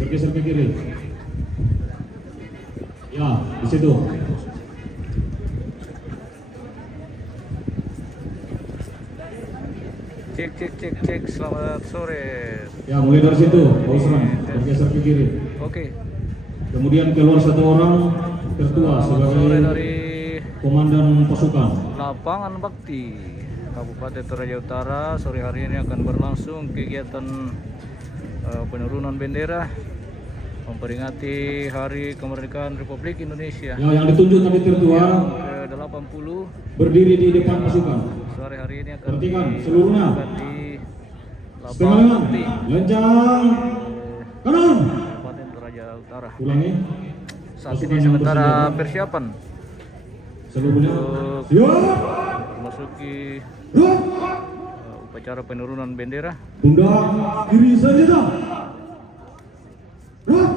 bergeser ke kiri. Ya, di situ. Cek, selamat sore. Ya, mulai dari situ, Ausran, bergeser ke kiri. Oke. Kemudian keluar satu orang tertua Selamat sore sebagai dari komandan pasukan. Lapangan Bakti Kabupaten Toraja Utara. Sore hari ini akan berlangsung kegiatan penurunan bendera memperingati Hari Kemerdekaan Republik Indonesia Ya, yang ditunjuk tadi tertua ke-80. berdiri di depan pasukan. Sore hari ini akan Perhatikan seluruhnya. di Setengah Lapangan lengan, Bakti lencang, kanan. Kabupaten Toraja Utara. Ulangi. Saat Pasukan ini yang sementara bersenjata. persiapan Seluruhnya untuk siap. memasuki Gerak. upacara penurunan bendera. Pundak kiri senjata. Gerak.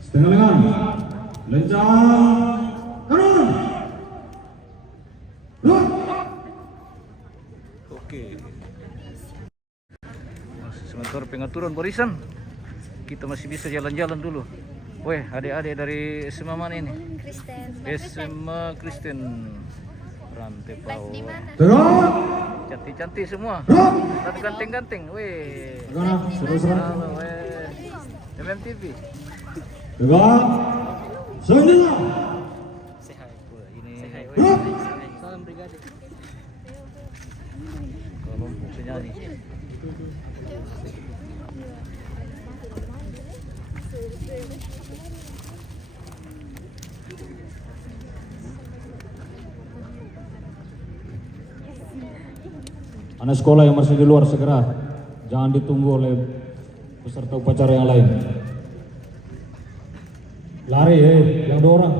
Setengah lengan, lencang, kanan. Gerak. Oke. Sebentar pengaturan barisan. Kita masih bisa jalan-jalan dulu. Weh, adik-adik dari SMA mana ini? SMA Kristen Rantai Pau. Gerak. Cantik-cantik semua. Gerak. Dan ganteng-ganteng. Weh. Gimana? Seru-seru. Halo, weh. MMTV. Gerak. Senjata. Wah, ini Gerak. salam brigade. Kelompok penyanyi. Anak sekolah yang masih di luar segera, jangan ditunggu oleh peserta upacara yang lain. Lari, yang dua orang.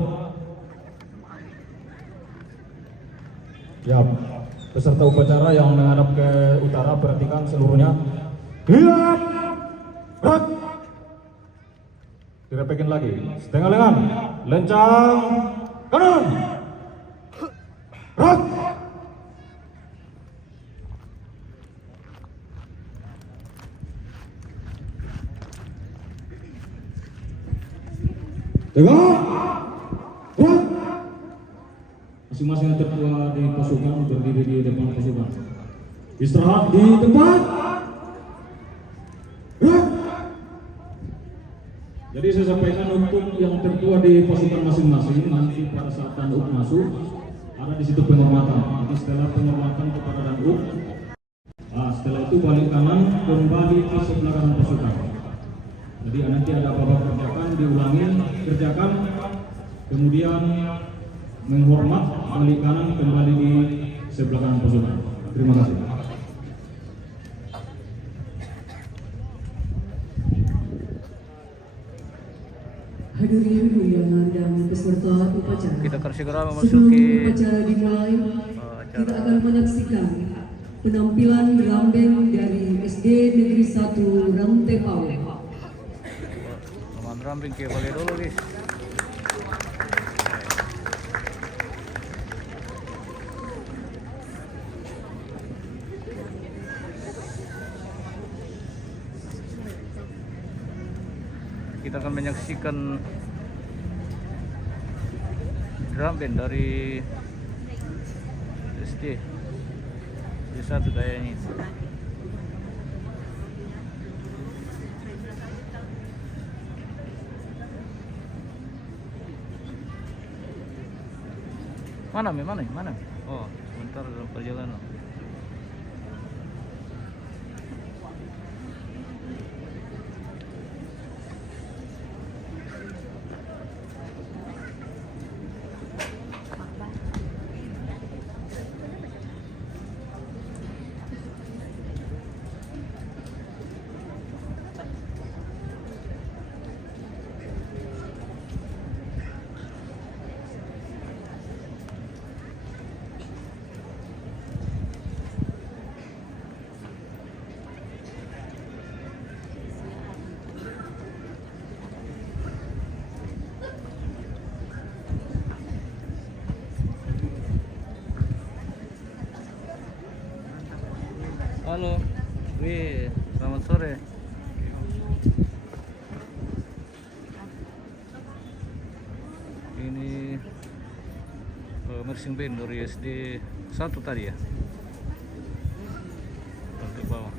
Ya, peserta upacara yang menghadap ke utara, perhatikan seluruhnya. Siap, gerak. Direpekin lagi, setengah lengan, lencang, kanan, gerak. Tegak, gerak. Masing-masing tertua di pasukan berdiri di depan pasukan. Istirahat di tempat. Gerak. Jadi saya sampaikan untuk yang tertua di pasukan masing-masing, nanti pada saat tanduk masuk ada di situ penghormatan. Nanti setelah penghormatan kepada tanduk, setelah itu balik kanan kembali ke sebelah kanan pasukan. Jadi nanti ada apa-apa kerjakan, diulangi, kerjakan, kemudian menghormat, balik kanan kembali di sebelah kanan pasukan. Terima kasih. Hadirin undangan dan peserta upacara. Kita akan segera Sebelum memasuki upacara dimulai, kita akan menyaksikan penampilan drum band dari SD Negeri 1 Rantai Pau. teman ramping ke balik dulu guys. Kita akan menyaksikan drum band dari SD satu kayaknya. Mana? Oh, sebentar dalam perjalanan. Halo. Wih, selamat sore. Ini marching band dari SD 1 tadi ya. Rantai bawah.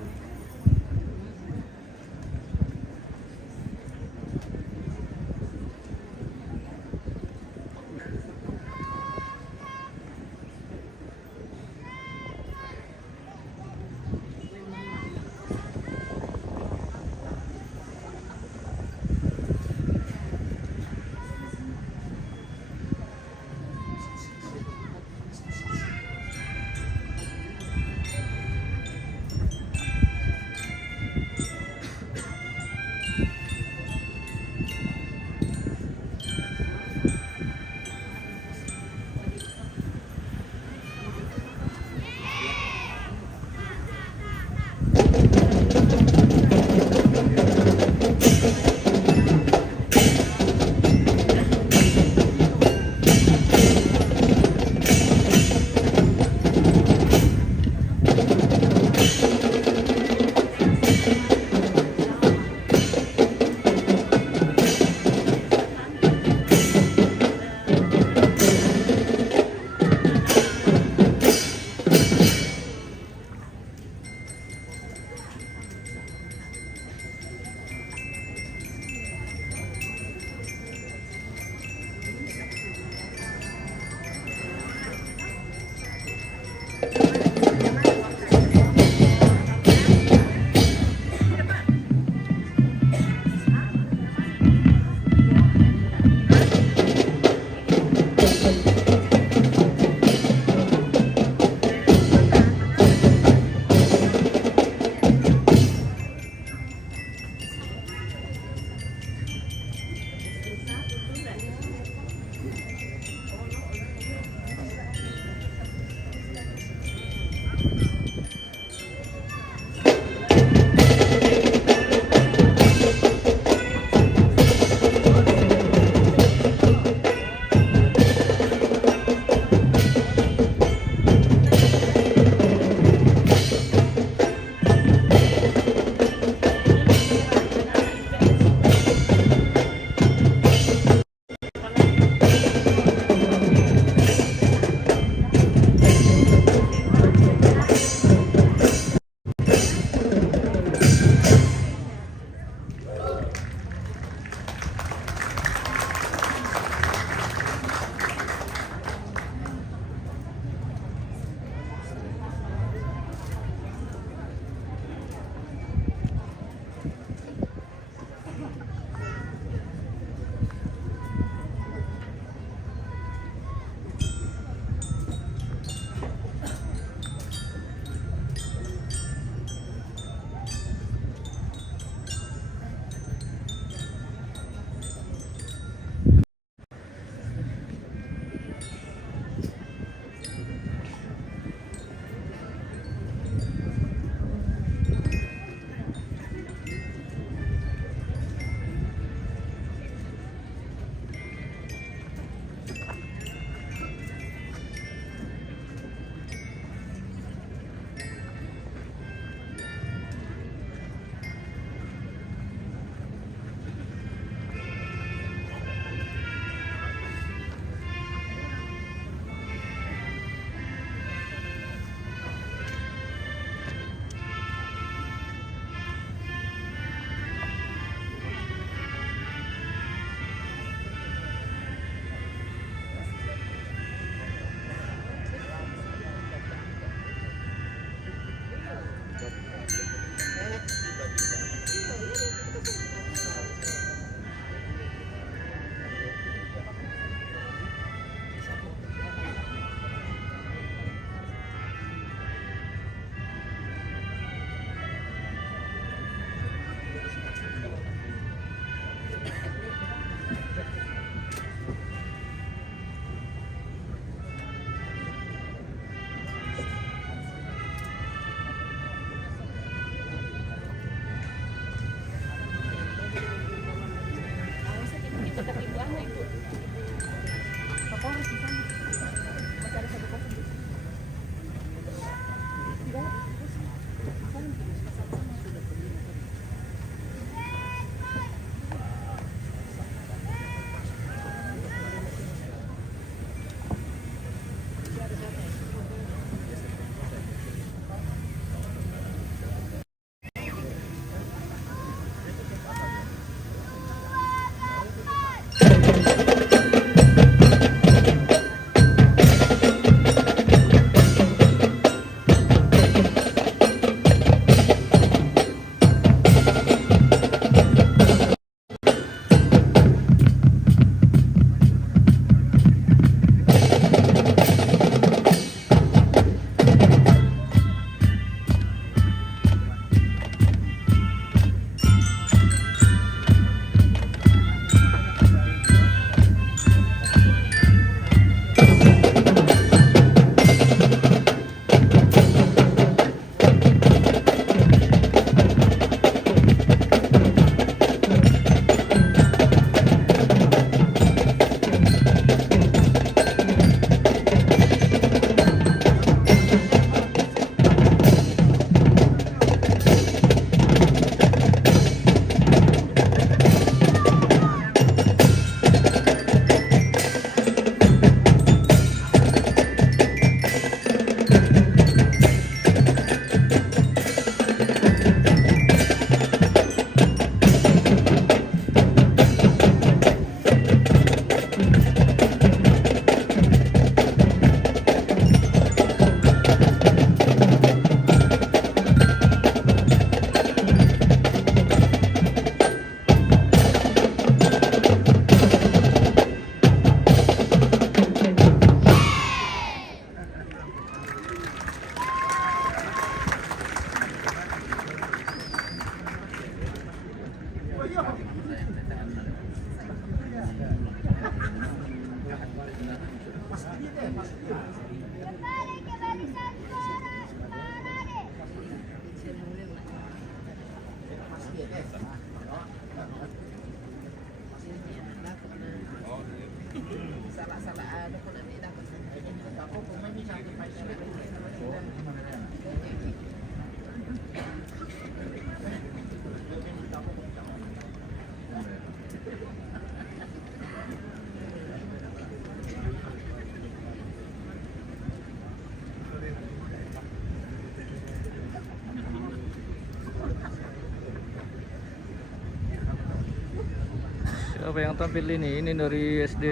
Siapa yang tampil ini? Ini dari SD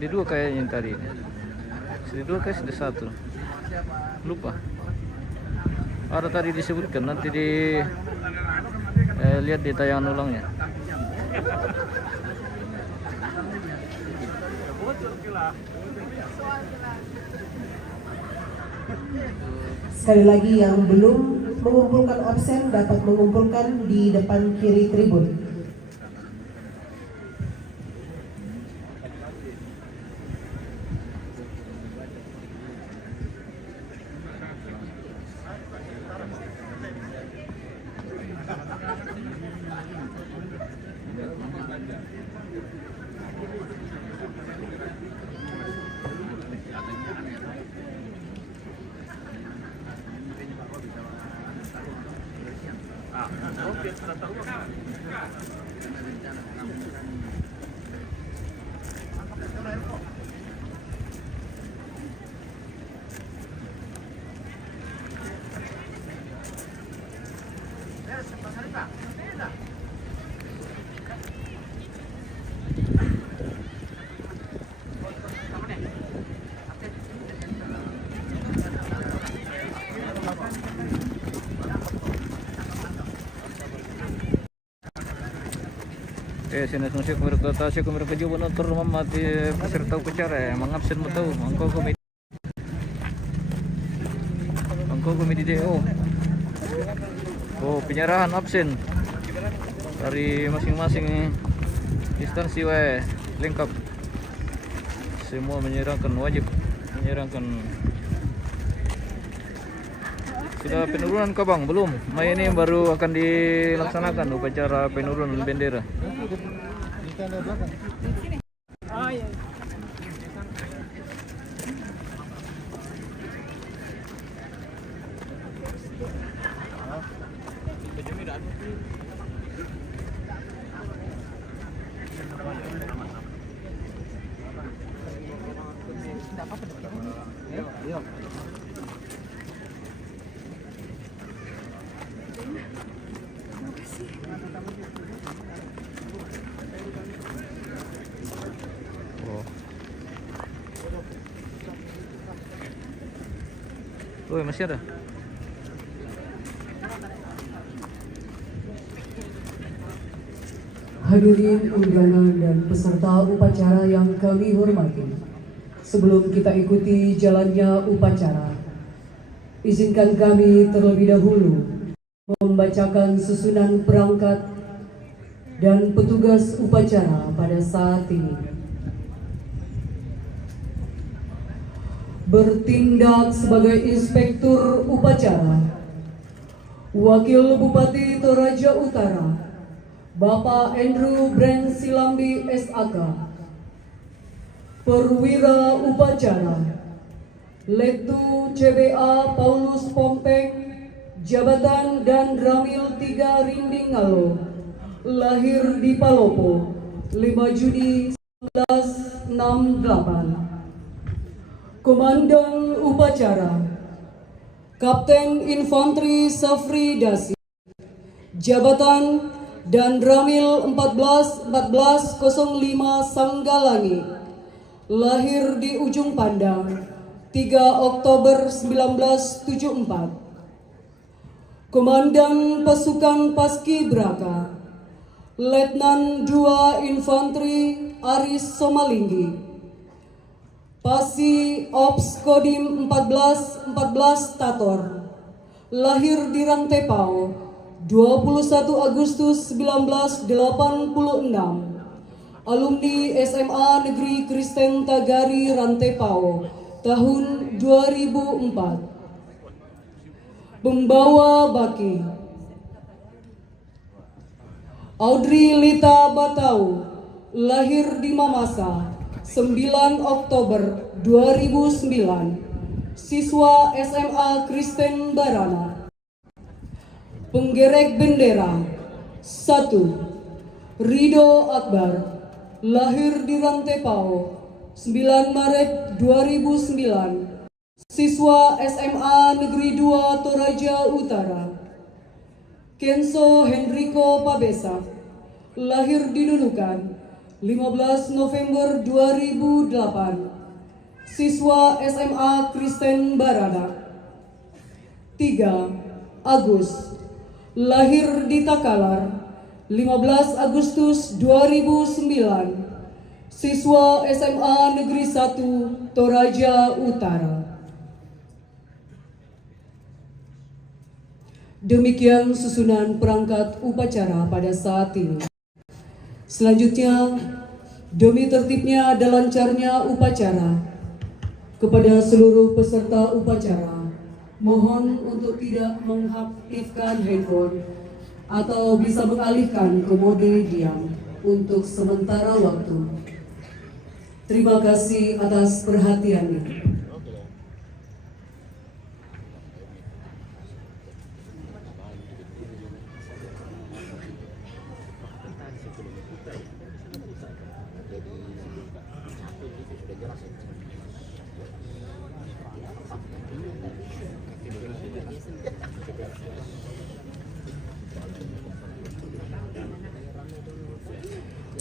2 kayaknya yang tadi. SD 2 ke SD 1. Lupa. Ada tadi disebutkan, nanti lihat di tayangan ulangnya. Sekali lagi yang belum mengumpulkan absen dapat mengumpulkan di depan kiri tribun. Sinasya kumir kejuban otor mamati peserta upacara mengabsen betul mangko komite DO. Oh, penyerahan absen dari masing-masing instansi lengkap. Semua wajib menyerahkan. Sudah penurunan ke Bang? Belum. Mei ini baru akan dilaksanakan upacara penurunan bendera. Oh, masih ada. Hadirin undangan dan peserta upacara yang kami hormati, sebelum kita ikuti jalannya upacara, izinkan kami terlebih dahulu membacakan susunan perangkat dan petugas upacara pada saat ini. Bertindak sebagai inspektur upacara, Wakil Bupati Toraja Utara, Bapak Andrew Brand Silambi SAK. Perwira upacara, Letu CBA Paulus Pompeng, Jabatan dan Ramil 3 Rindingalo, lahir di Palopo, 5 Juni 1968. Komandan upacara, Kapten Infanteri Safri Dasi, Jabatan dan Ramil 1405 Sanggalangi, lahir di Ujung Pandang, 3 Oktober 1974. Komandan Pasukan Paskibraka, Letnan 2 Infanteri Aris Somalinggi, Pasi Ops Kodim 1414 Tator, lahir di Rantepao, 21 Agustus 1986, alumni SMA Negeri Kristen Tagari Rantepao, tahun 2004. Pembawa baki, Audrey Lita Batau, lahir di Mamasa, 9 Oktober 2009, siswa SMA Kristen Barana. Penggerek bendera 1. Rido Akbar, lahir di Rantepao, 9 Maret 2009, siswa SMA Negeri 2 Toraja Utara. Kenso Henrico Pabesa, lahir di Nunukan 15 November 2008, siswa SMA Kristen Barana. 3. Agus, lahir di Takalar 15 Agustus 2009, siswa SMA Negeri 1 Toraja Utara. Demikian susunan perangkat upacara pada saat ini. Selanjutnya, demi tertibnya dan lancarnya upacara, kepada seluruh peserta upacara, mohon untuk tidak mengaktifkan handphone atau bisa mengalihkan ke mode diam untuk sementara waktu. Terima kasih atas perhatiannya.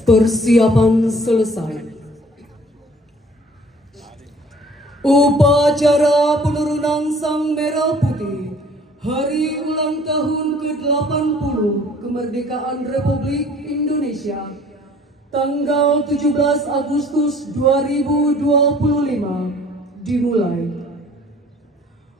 Persiapan selesai. Upacara penurunan Sang Merah Putih Hari Ulang Tahun ke-80 Kemerdekaan Republik Indonesia tanggal 17 Agustus 2025 dimulai.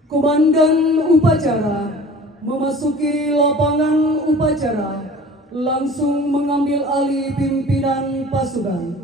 Komandan upacara memasuki lapangan upacara langsung mengambil alih pimpinan pasukan.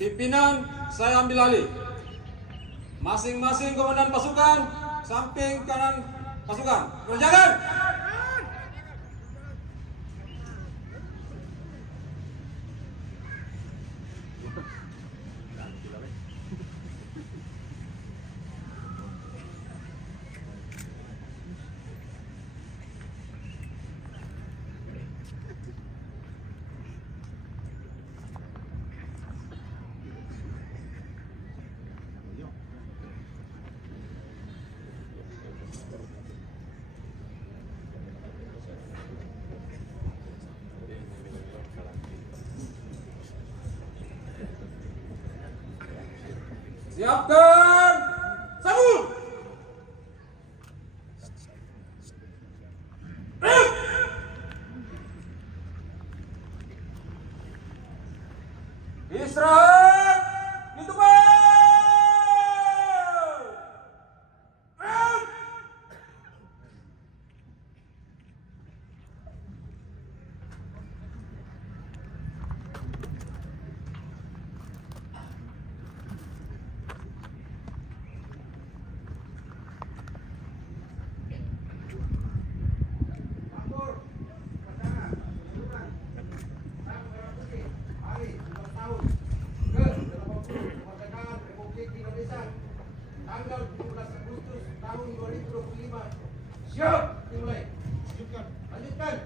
Pimpinan, saya ambil alih. Masing-masing komandan pasukan, samping kanan pasukan. Berjalan! Siapkan sabun. Istirahat di tempat. Tanggal 17 Agustus tahun 2025. Siap, dimulai. Lanjutkan.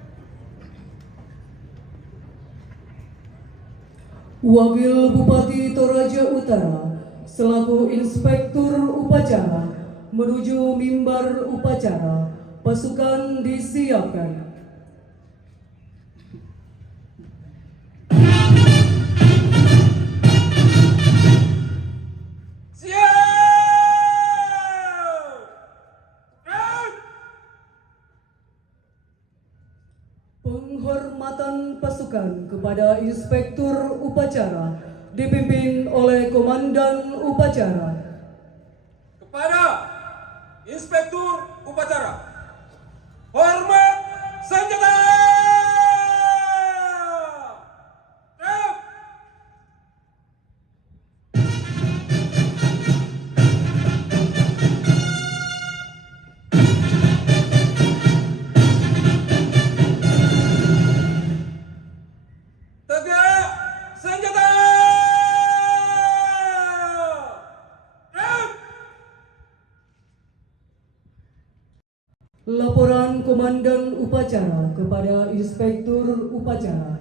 Wakil Bupati Toraja Utara selaku Inspektur Upacara menuju mimbar upacara. Pasukan disiapkan. Penghormatan pasukan kepada Inspektur Upacara dipimpin oleh Komandan Upacara. Kepada Inspektur Upacara, hormat senjata. laporan Komandan Upacara kepada Inspektur Upacara.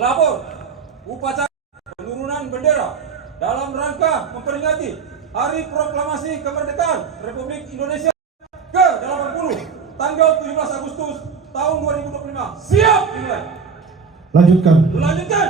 Lapor upacara penurunan bendera dalam rangka memperingati Hari Proklamasi Kemerdekaan Republik Indonesia ke-80 tanggal 17 Agustus tahun 2025. Siap dimulai. Lanjutkan. Lanjutkan.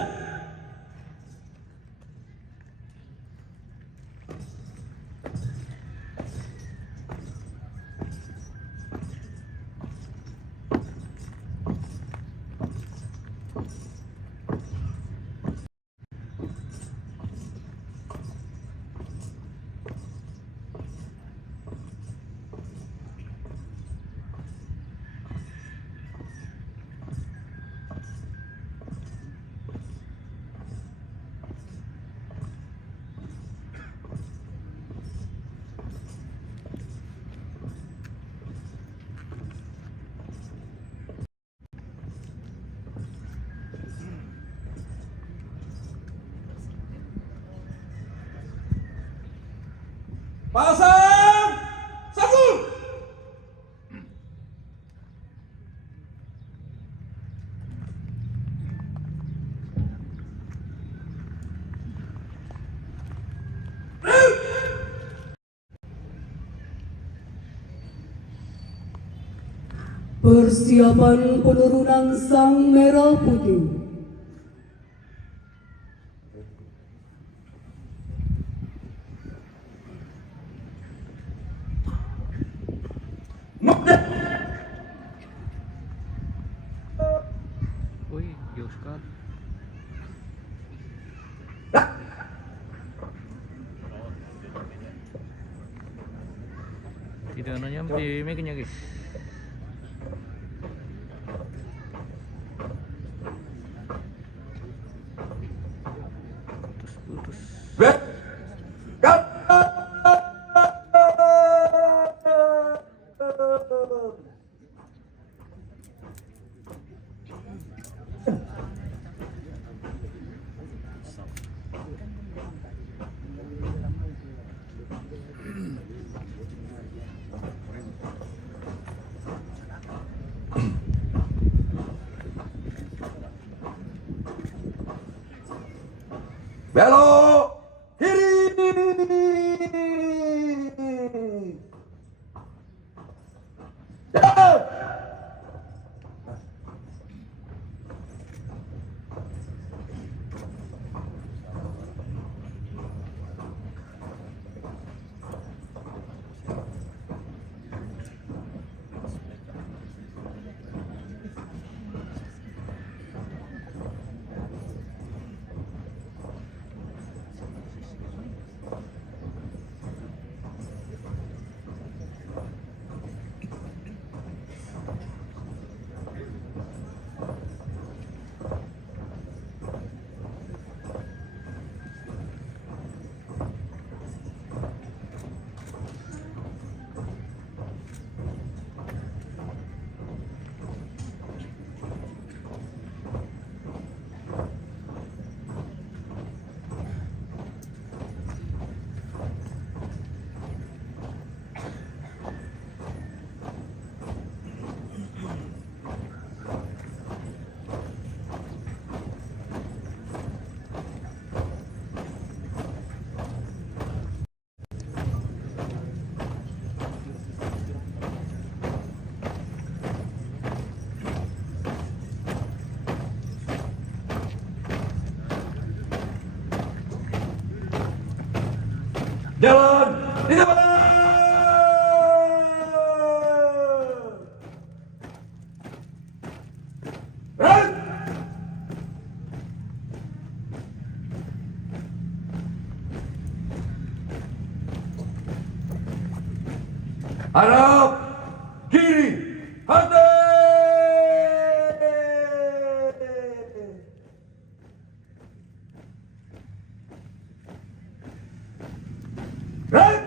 Pasang satu. Persiapan penurunan Sang Merah Putih. Wih, jauh sekali. Tidak nyampe mic-nya, guys. Putus. Belok kiri. Jalan. Jalan di depan. Run. Hadap kiri, hati. Right.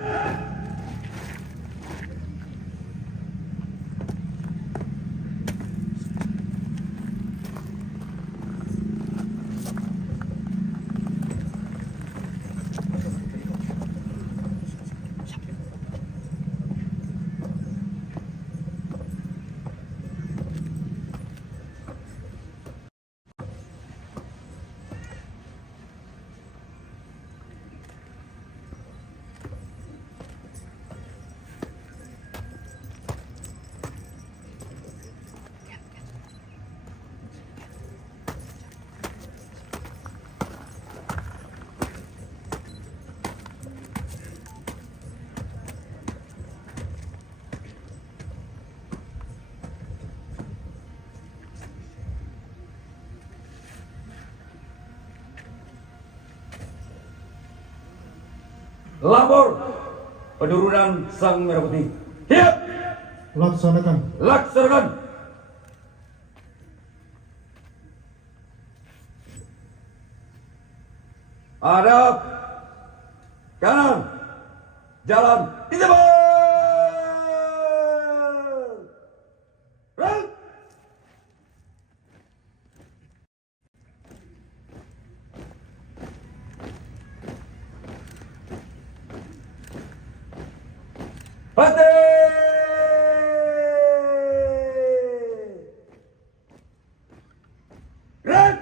Lapor penurunan sang merah putih. Siap. Laksanakan. Laksanakan. Hadap kanan, jalan di depan. Right. Hati. Right.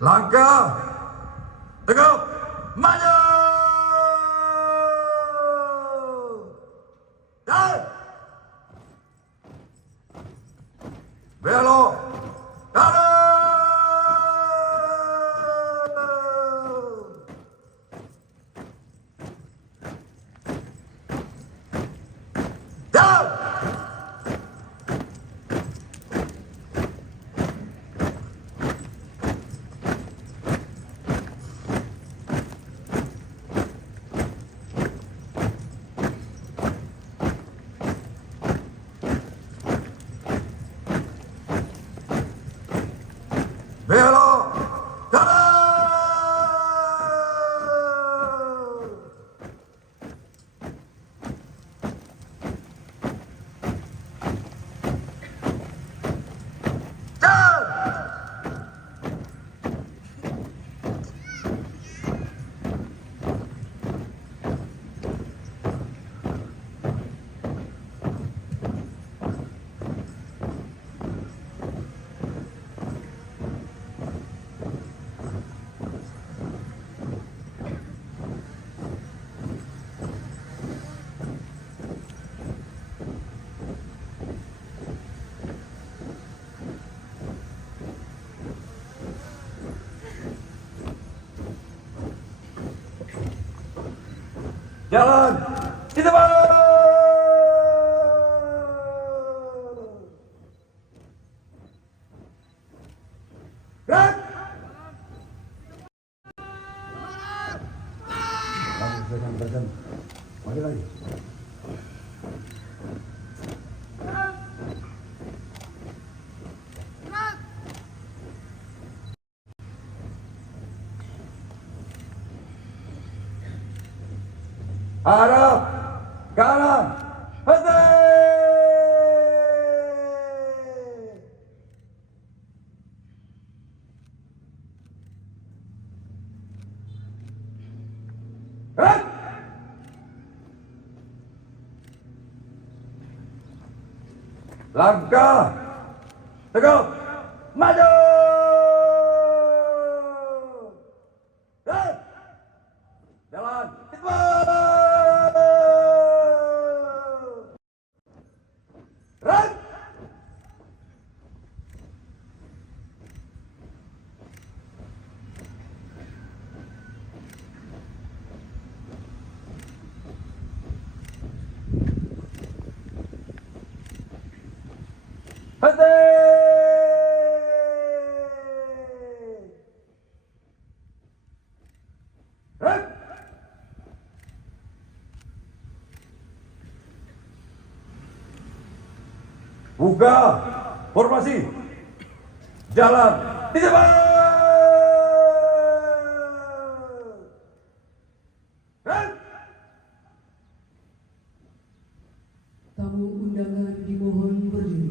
Langkah tegap maju. Dan belok kanan. Dan belok kanan. Dan jalan di depan. Gerak. Maju lagi. Hadap. Kanan. Henti. Gerak. Langkah. Tegap. Maju. Dan. Jalan. Cepat. Gerak. Henti. Gerak. Buka formasi. Jalan di depan. Gerak. Tamu undangan dimohon berdiri.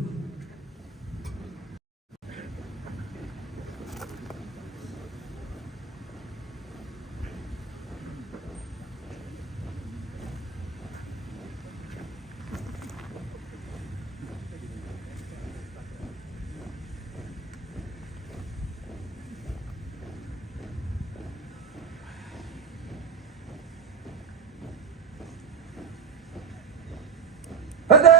Henti.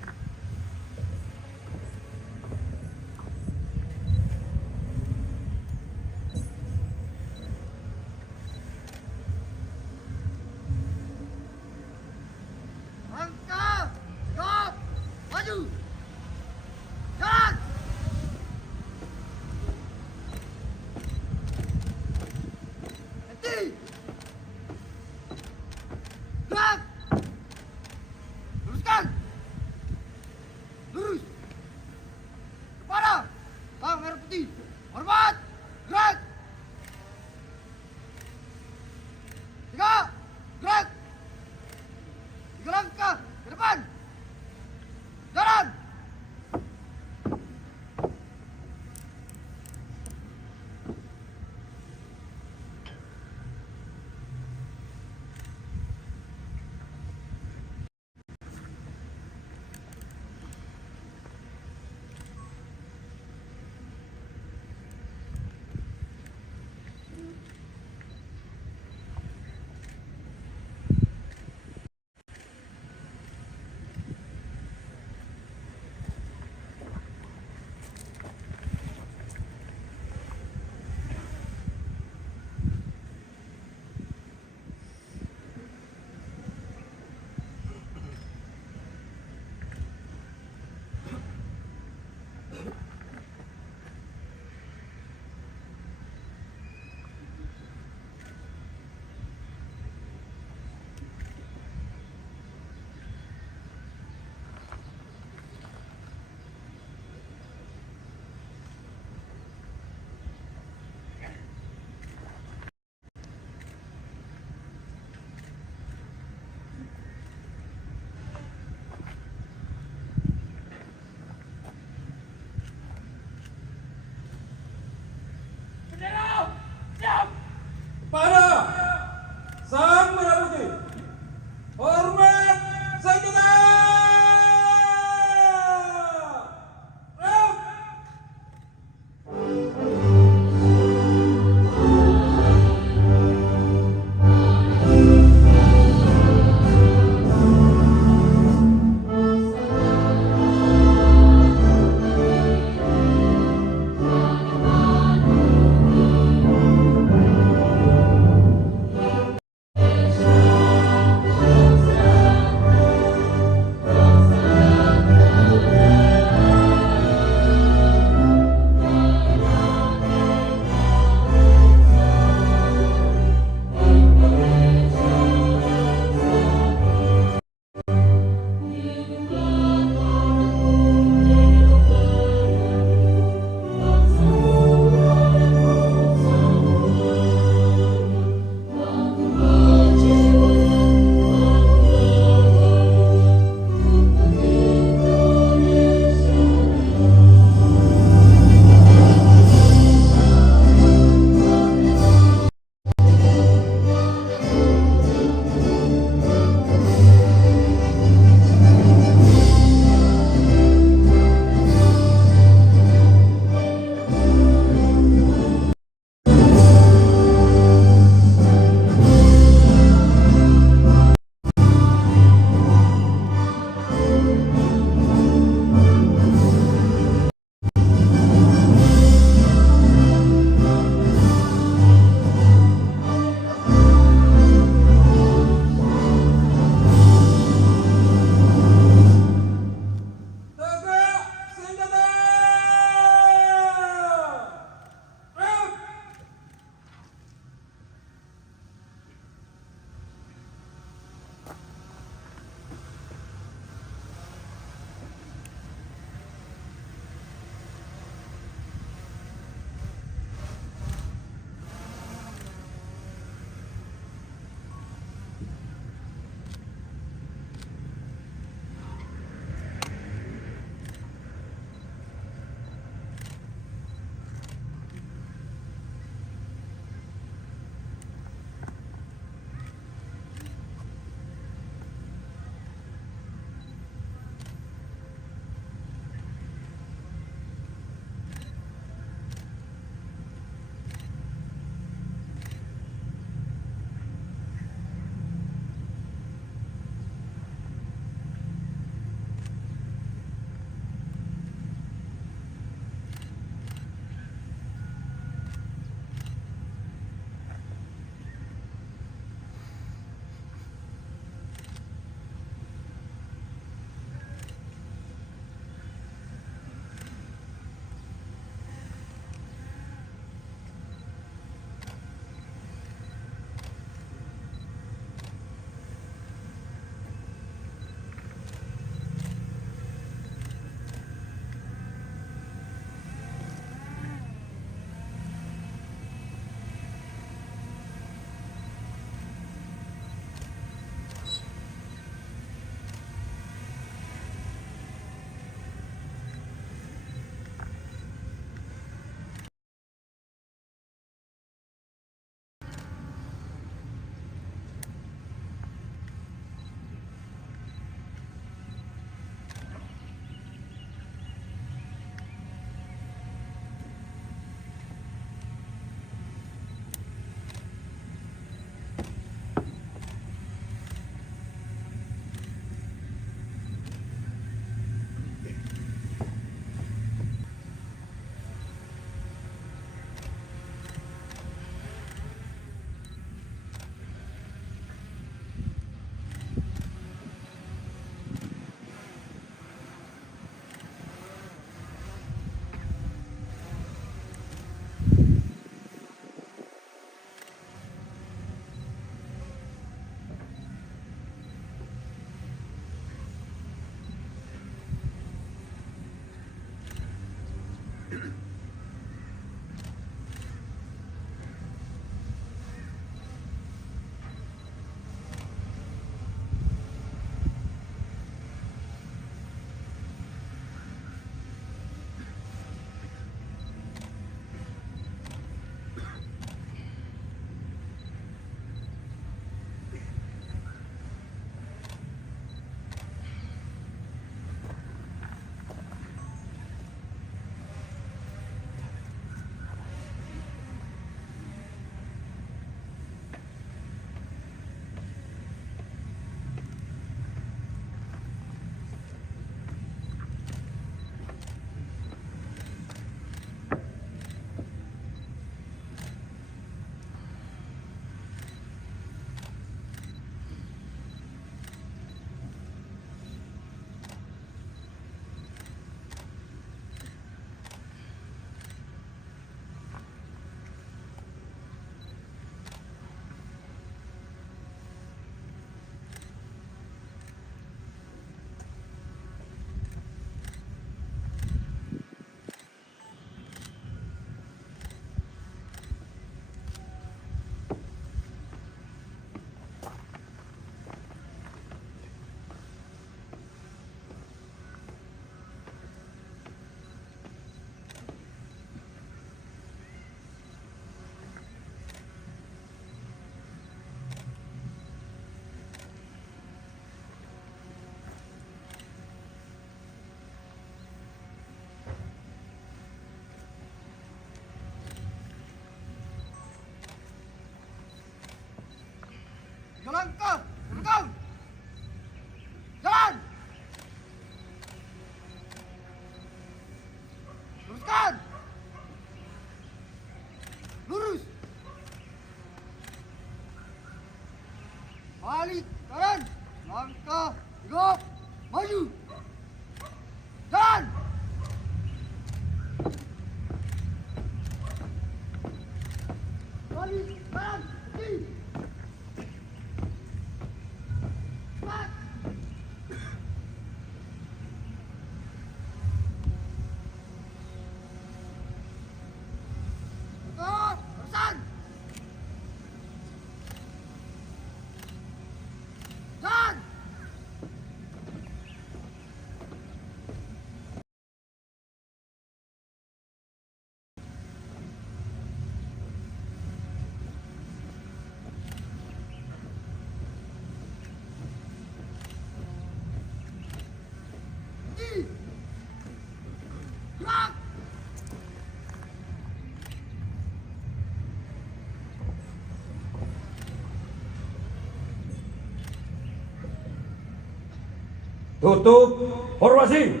Tutup formasi.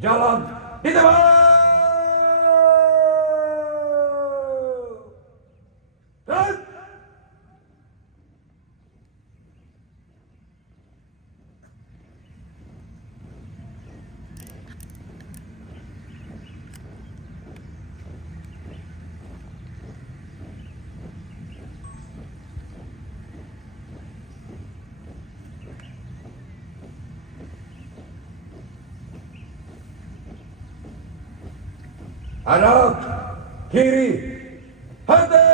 Jalan ditembak. Red. Anak kiri, henti!